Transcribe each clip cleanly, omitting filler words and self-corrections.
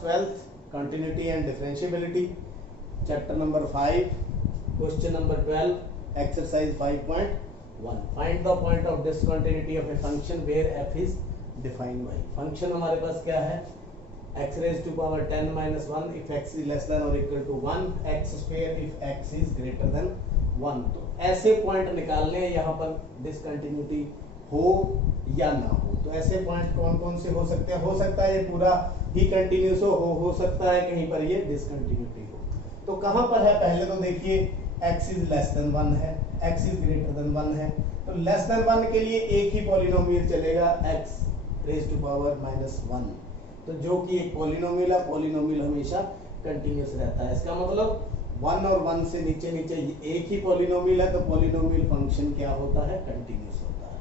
Class 12th continuity and differentiability chapter number 5 question number 12 exercise 5.1 find the point of discontinuity of a function where f is defined by. Function हमारे पास क्या है, x raised to power 10 minus 1 if x is less than or equal to 1, x square if x is greater than 1। तो ऐसे point निकालने हैं यहाँ पर डिसकंटिन्यूटी हो या ना हो। तो ऐसे पॉइंट कौन कौन से हो सकते हैं? हो सकता है ये पूरा ही कंटिन्यूस हो सकता है कहीं पर ये डिसकंटिन्यूटी हो। तो कहां पर है? पहले तो देखिए x इज लेस देन 1 है, x इज ग्रेटर देन 1 है। तो लेस देन 1 के लिए एक ही पॉलिनोमियल चलेगा, x रेज टू पावर -1। तो जो कि एक पॉलिनोमियल है, पॉलिनोमियल हमेशा कंटिन्यूस रहता है। इसका मतलब 1 और 1 से नीचे एक ही पॉलिनोमियल है, तो पॉलिनोमियल फंक्शन क्या होता है? कंटिन्यूस होता है।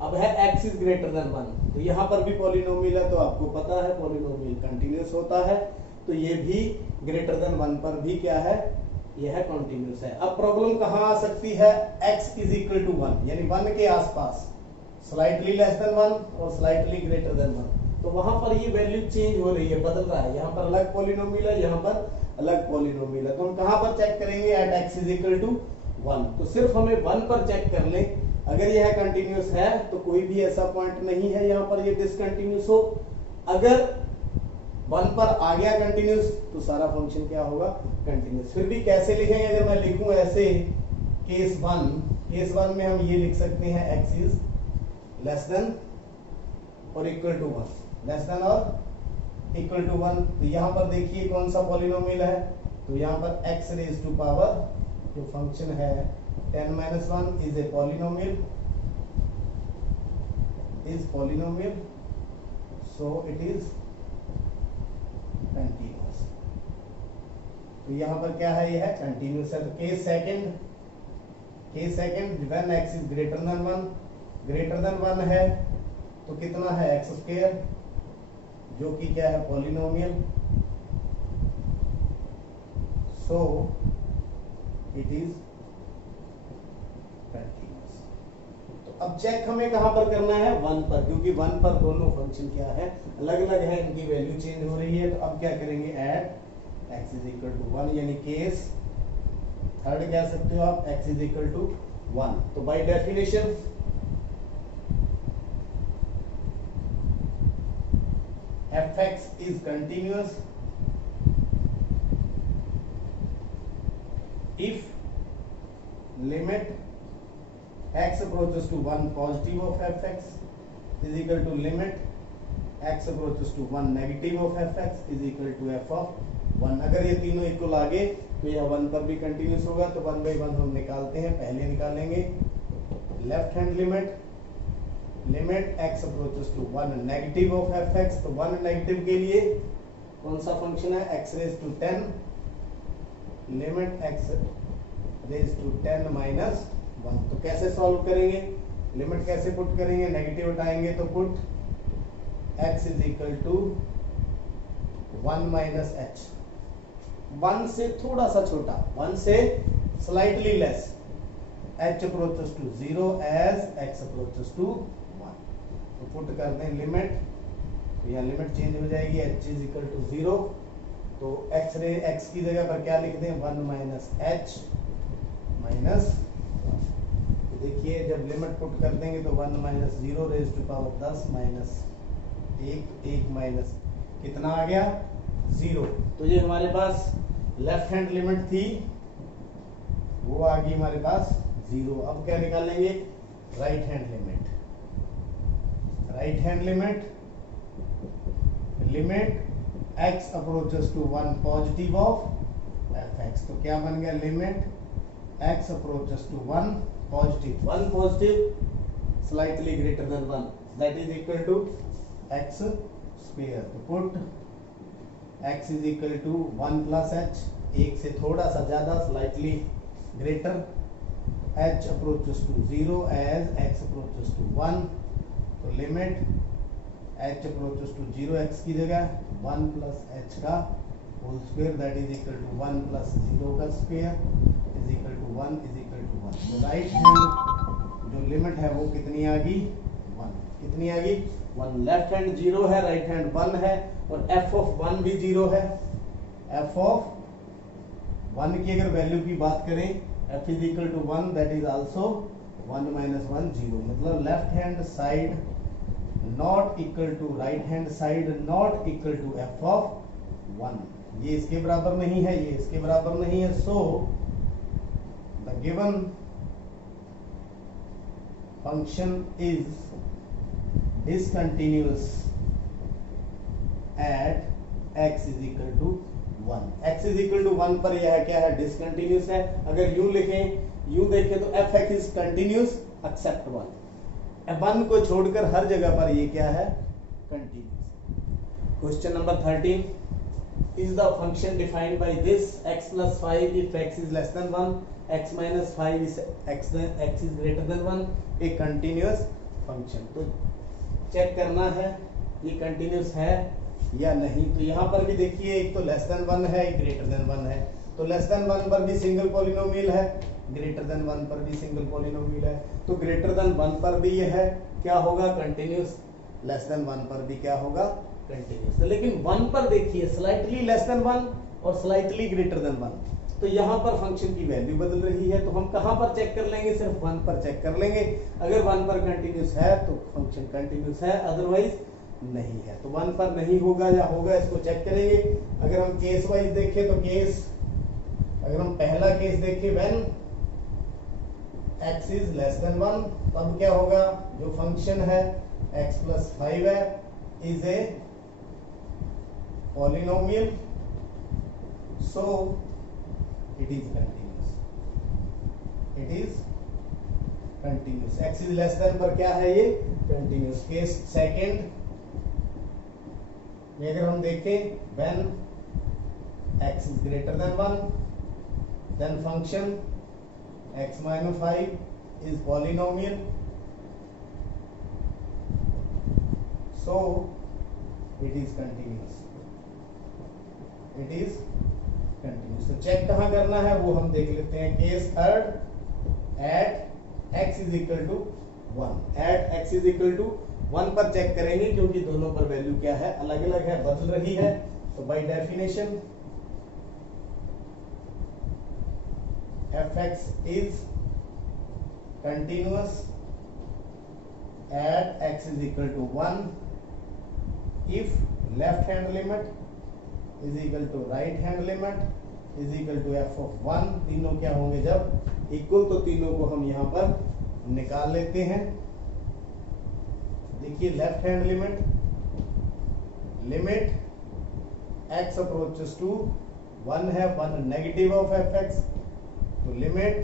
अब है x इज ग्रेटर देन 1, तो यहाँ पर भी पॉलिनोमियल है, तो आपको पता है पॉलिनोमियल कंटिन्यूस होता है। तो ये भी ग्रेटर देन 1 पर भी क्या है? यह कंटिन्यूस है। अब प्रॉब्लम कहाँ आ सकती है? x इज इक्वल टू 1 यानी 1 के आसपास, स्लाइटली लेस देन 1 और स्लाइटली ग्रेटर देन 1। तो वहां पर ये वैल्यू चेंज हो रही है, बदल रहा है। यहाँ पर अलग पॉलिनोमियल है, यहाँ पर अलग पॉलिनोमियल है। तो हम कहां पर चेक करेंगे? At x is equal to 1। तो सिर्फ हमें 1 पर चेक कर लें। अगर यह कंटिन्यूस है तो कोई भी ऐसा पॉइंट नहीं है यहाँ पर ये डिसकंटिन्यूस हो। अगर 1 पर आ गया कंटिन्यूस तो सारा फंक्शन क्या होगा? कंटिन्यूस। फिर भी कैसे लिखेंगे? अगर मैं लिखूं ऐसे केस 1 में हम ये लिख सकते हैं x इज लेस देन और इक्वल टू 1, लेस देन और इक्वल टू 1। तो यहाँ पर देखिए कौन सा पॉलिनोमियल है, तो यहाँ पर x रेज टू पावर जो फंक्शन है 10 minus 1 is a polynomial, so it is continuous. तो यहाँ पर क्या है? यह है कंटिन्यूस है। तो case second when x is greater than 1 है तो कितना है? x स्क्वायर जो कि क्या है? Polynomial, so it is continuous. तो अब चेक हमें कहां पर करना है? 1 पर, क्योंकि 1 पर दोनों फंक्शन क्या है? अलग अलग है, इनकी वैल्यू चेंज हो रही है। तो अब क्या करेंगे? At x is equal to 1 यानी केस थर्ड कह सकते हो आप, x इज इक्वल टू 1। तो by definition fx is continuous if limit x approaches to 1 positive of fx is equal to limit x approaches to 1 negative of fx is equal to f of 1। अगर ये तीनों equal आ गए तो यह 1 पर भी continuous होगा। तो 1 by 1 हम निकालते हैं। पहले निकालेंगे left hand limit x approaches to 1 negative of fx। तो 1 नेगेटिव के लिए कौन सा फंक्शन है? x raise to 10 limit x raise to 10 minus 1। तो कैसे सॉल्व करेंगे? लिमिट कैसे पुट करेंगे? नेगेटिव हटाएंगे तो put x is equal to 1 minus h, 1 से थोड़ा सा छोटा, 1 से slightly less, h approaches to 0 as x approaches to 1। तो पुट कर दें लिमिट, तो यहाँ लिमिट चेंज हो जाएगी, h इज इक्वल टू 0। तो x की जगह पर क्या लिख दें? 1 माइनस h माइनस 1। तो देखिए जब लिमिट पुट कर देंगे तो 1 minus 0 raise to power 10 minus 1 minus कितना आ गया? 0। तो ये हमारे पास लेफ्ट हैंड लिमिट थी, वो आ गई हमारे पास 0। अब क्या निकालेंगे? Right hand limit x approaches to 1 positive of fx। तो क्या बन गया? Limit x approaches to 1 positive slightly greater than 1 that is equal to x square. तो put x is equal to 1 plus h, 1 से थोड़ा सा ज्यादा slightly greater, h approaches to 0 as x approaches to 1। तो limit h approaches to 0 x की जगह 1 plus h का whole square that is equal to 1 plus 0 का square is equal to 1 is equal to 1। तो राइट हैंड जो limit है वो कितनी आ गई? 1। कितनी आ गई? 1, लेफ्ट हैंड 0 है, राइट हैंड 1 है, और f ऑफ 1 भी 0 है। f ऑफ 1 की अगर वैल्यू की बात करें, f is equal to 1, that is also 1 minus 1 0, मतलब left hand side not equal to right hand side not equal to f of 1। ये इसके बराबर नहीं है, ये इसके बराबर नहीं है, so the given function is discontinuous at x is equal to 1। x is equal to 1 पर यह क्या है, डिसकंटिन्यूस है। अगर यूं लिखें, यूं देखें तो f(x) is continuous except 1, 1 को छोड़कर हर जगह पर ये क्या है, continuous. Question number 13, is the function defined by this x plus 5 if x is less than 1, x minus 5 is x is greater than 1, एक कंटिन्यूस फंक्शन। तो चेक करना है ये कंटिन्यूस है या नहीं। तो यहाँ पर भी देखिए, एक तो लेस देन 1 है, एक ग्रेटर देन 1 है। तो लेस देन 1 पर भी सिंगल पॉलिनोमियल है, ग्रेटर देन 1 पर भी सिंगल पॉलिनोमियल है। तो ग्रेटर देन 1 पर भी यह है क्या होगा, कंटिन्यूस। लेस देन 1 पर भी क्या होगा, कंटिन्यूस। तो लेकिन 1 पर देखिए स्लाइटली लेस देन 1 और स्लाइटली ग्रेटर देन 1, तो यहाँ पर फंक्शन की वैल्यू बदल रही है। तो हम कहाँ पर चेक कर लेंगे, सिर्फ 1 पर चेक कर लेंगे। अगर 1 पर कंटिन्यूस है तो फंक्शन कंटिन्यूस है, अदरवाइज नहीं है। तो 1 पर नहीं होगा या होगा, इसको चेक करेंगे। अगर हम केस वाइज देखें तो अगर हम पहला केस देखें, when x is less than 1, तब क्या होगा, जो फंक्शन है x प्लस 5 है is a polynomial, so it is continuous, it is continuous। x is less than पर क्या है, ये continuous। केस सेकेंड में अगर हम देखें, when x is greater than 1, then function x minus 5 is polynomial, so it is continuous, it is continuous. तो check कहां करना है वो हम देख लेते हैं। Case third, at x is equal to 1, at x is equal to 1 पर चेक करेंगे, क्योंकि दोनों पर वैल्यू क्या है, अलग अलग है, बदल रही है। तो by definition f(x) is continuous at x is equal to 1 if left hand limit is equal to right hand limit is equal to f of 1। तीनों क्या होंगे जब इक्वल, तो तीनों को हम यहाँ पर निकाल लेते हैं। देखिए left hand limit x approaches to 1 है, 1 नेगेटिव ऑफ f(x), तो limit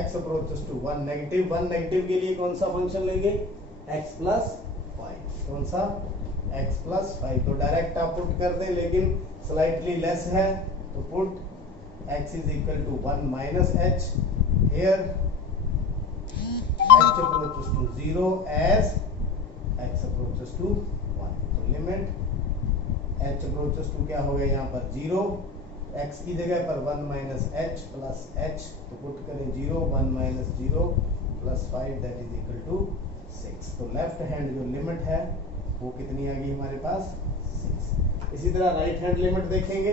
x approaches to 1 negative, 1 negative के लिए कौन सा फंक्शन लेंगे, x प्लस 5। कौन सा, x प्लस 5। तो डायरेक्ट आप पुट कर दें, लेकिन स्लाइटली लेस है तो put x is equal to 1 minus h, here h approaches to 0 as x approaches to 1। तो लिमिट h अप्रोचेस टू क्या हो गया यहाँ पर 0, x की जगह पर 1 माइनस h प्लस h, तो पुट करें 0, 1 minus 0 plus 5 that is equal to 6। तो लेफ्ट हैंड जो लिमिट है वो कितनी आ गई हमारे पास, 6। इसी तरह राइट हैंड लिमिट देखेंगे।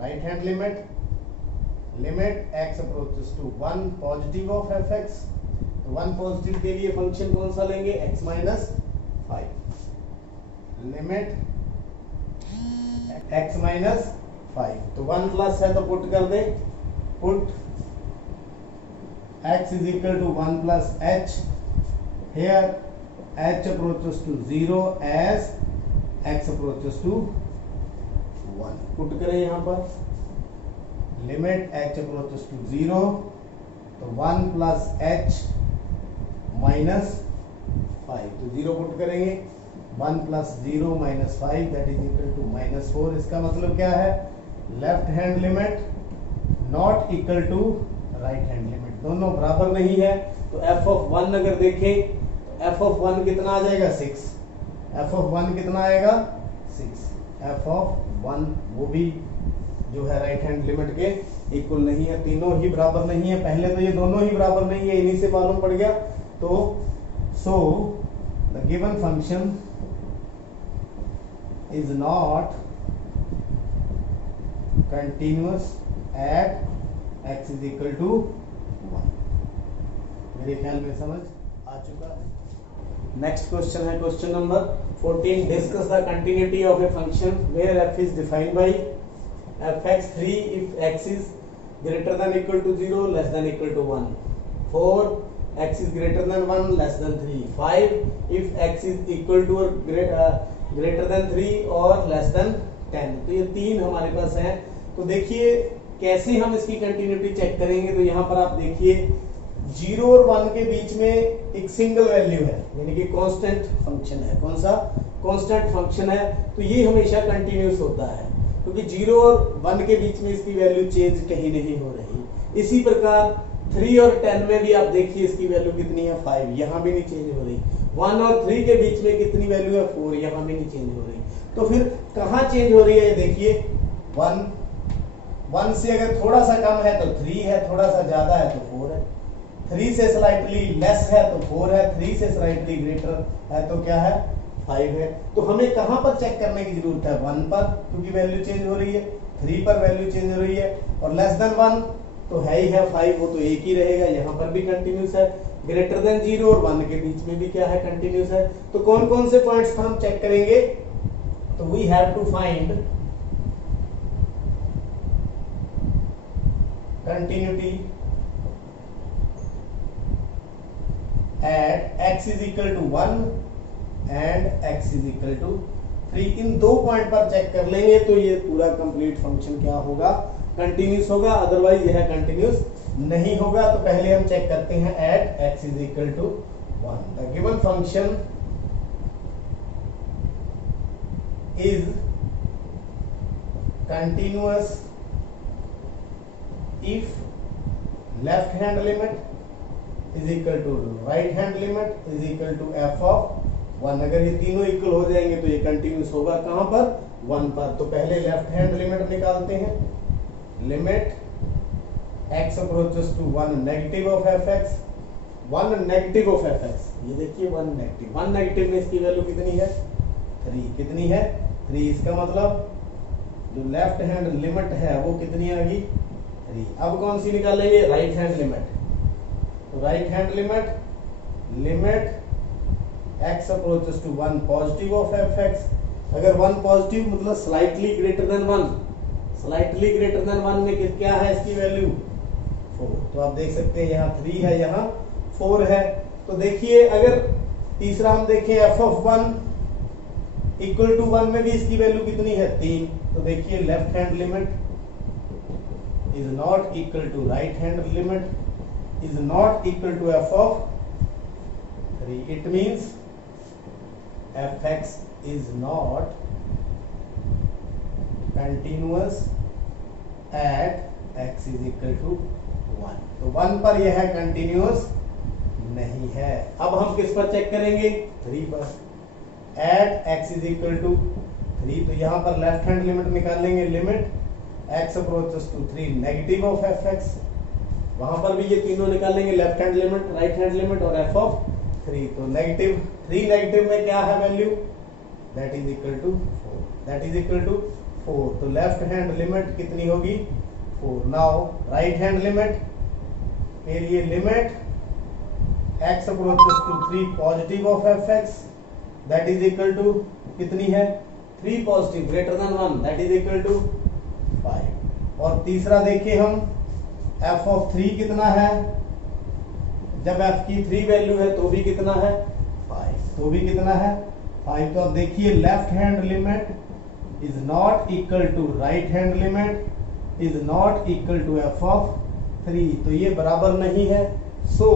Right hand limit x approaches to 1 positive of f(x), तो 1 पॉजिटिव के लिए फंक्शन कौन सा लेंगे, x minus 5। Limit x minus 5, तो 1 प्लस है तो पुट कर दे, put x is equal to 1 plus h, here h approaches to 0 as x approaches to 1। Put करें यहाँ पर लिमिट h approaches to 0, तो 1 प्लस h माइनस 5, तो 0 पुट करेंगे, 1 plus 0 minus 5 that is equal to minus 4। इसका मतलब क्या है, left hand limit not equal to right hand limit, दोनों बराबर नहीं है। तो f ऑफ 1 अगर देखें, f ऑफ 1 कितना आ जाएगा, 6। f ऑफ 1 कितना आएगा, 6। f ऑफ 1 वो भी जो है राइट हैंड लिमिट के इक्वल नहीं है, तीनों ही बराबर नहीं है। पहले तो ये दोनों ही बराबर नहीं है, इन्हीं से मालूम पड़ गया। तो so the given function is not continuous at x is equal to 1। मेरे ख्याल में समझ आ चुका है। नेक्स्ट क्वेश्चन है question number 14। Discuss the continuity of a function where f is defined by fx3 if x is greater than equal to 0 less than equal to 1, 4 x is greater than 1 less than 3, 5 if x is equal to or greater than 3 और less than 10। तो ये तीन हमारे पास हैं। तो देखिए कैसे हम इसकी कंटिन्यूटी चेक करेंगे। तो यहाँ पर आप देखिए 0 और 1 के बीच में एक सिंगल वैल्यू है, यानी कि कांस्टेंट फंक्शन है। कौन सा? कांस्टेंट फंक्शन है। तो ये हमेशा कंटिन्यूअस होता है, क्योंकि 0 और 1 के बीच में इसकी वैल्यू चेंज कहीं नहीं हो रही। इसी प्रकार 3 और 10 में भी आप देखिए इसकी वैल्यू कितनी है 5, यहाँ भी नहीं चेंज हो रही। 1 और 3 के बीच में कितनी वैल्यू है 4, यहाँ भी नहीं चेंज हो रही। तो फिर कहाँ चेंज हो रही है? देखिए 1 से अगर थोड़ा सा कम है तो 3 है, थोड़ा सा ज्यादा है तो 4 है। 3 से स्लाइटली लेस है तो 4 है, 3 से स्लाइटली ग्रेटर है तो क्या है 5 है। तो हमें कहां पर चेक करने की जरूरत है? 1 पर, क्योंकि वैल्यू चेंज हो रही है। 3 पर वैल्यू चेंज हो रही है, और लेस देन 1 तो है ही है 5, वो तो एक ही रहेगा। यहाँ पर भी कंटिन्यूस है। ग्रेटर देन 0 और 1 के बीच में भी क्या है? कंटिन्यूस है। तो कौन कौन से पॉइंट्स पर हम चेक करेंगे? तो we have to find continuity at x is equal to 1 and x is equal to 3। इन दो पॉइंट पर चेक कर लेंगे तो ये पूरा कंप्लीट फंक्शन क्या होगा? कंटिन्यूस होगा, अदरवाइज यह कंटिन्यूस नहीं होगा। तो पहले हम चेक करते हैं at x is equal to 1। The given function is continuous if left hand limit is equal to right hand limit is equal to f of 1। अगर ये तीनों इक्वल हो जाएंगे तो ये कंटिन्यूस होगा। कहां पर? 1 पर। तो पहले लेफ्ट हैंड लिमिट निकालते हैं। Limit x approaches to 1 negative of fx, 1 negative of fx। ये देखिए 1 नेगेटिव, 1 नेगेटिव में इसकी वैल्यू कितनी है? 3। कितनी है? 3। इसका मतलब जो लेफ्ट हैंड लिमिट है वो कितनी आ गई? 3। अब कौन सी निकालेंगे? Right hand limit. Right hand limit x approaches to 1 positive of fx। अगर 1 पॉजिटिव मतलब slightly greater than 1, slightly greater than 1 में क्या है इसकी वैल्यू? 4। तो आप देख सकते हैं यहाँ 3 है, यहाँ 4 है। तो देखिए अगर तीसरा हम देखें f ऑफ 1 इक्वल टू 1 में भी इसकी वैल्यू कितनी है? 3। तो देखिए left hand limit is not equal to right hand limit is not equal to f of 3. It means fx is not continuous at x is equal to 1। तो 1 पर यह कंटिन्यूअस नहीं है। अब हम किस पर चेक करेंगे? 3 पर। at x is equal to 3। तो यहां पर लेफ्ट हैंड लिमिट निकालेंगे। Limit x approaches to 3 negative of fx, वहां पर भी ये तीनों निकालेंगे। Left hand limit, right hand limit और f ऑफ 3। तो नेगेटिव 3 नेगेटिव में क्या है value? That is equal to 4। That is equal to 4। तो लेफ्ट हैंड लिमिट कितनी होगी? 4। नाउ राइट हैंड लिमिट के लिए limit x approaches to 3 positive of fx, that is equal to कितनी है? 3 positive greater than 1, that is equal to 5। और तीसरा देखिए हम f ऑफ 3 कितना है? जब f की 3 वैल्यू है तो भी कितना है? 5। तो भी कितना है? 5। तो अब देखिए left hand limit is not equal to right hand limit is not equal to f of 3। तो ये बराबर नहीं है। So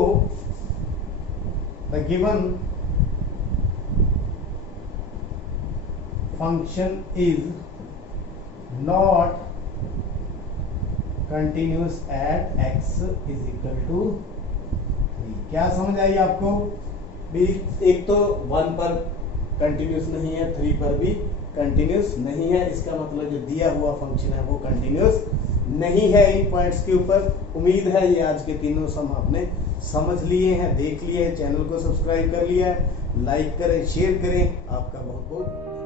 the given function is not continuous at x is equal to 3। क्या समझ आई आपको? भी एक तो 1 पर कंटिन्यूस नहीं है, 3 पर भी कंटिन्यूस नहीं है। इसका मतलब जो दिया हुआ फंक्शन है वो कंटिन्यूस नहीं है इन पॉइंट्स के ऊपर। उम्मीद है ये आज के तीनों सम आपने समझ लिए हैं, देख लिए हैं, चैनल को सब्सक्राइब कर लिया है। लाइक करें, शेयर करें। आपका बहुत बहुत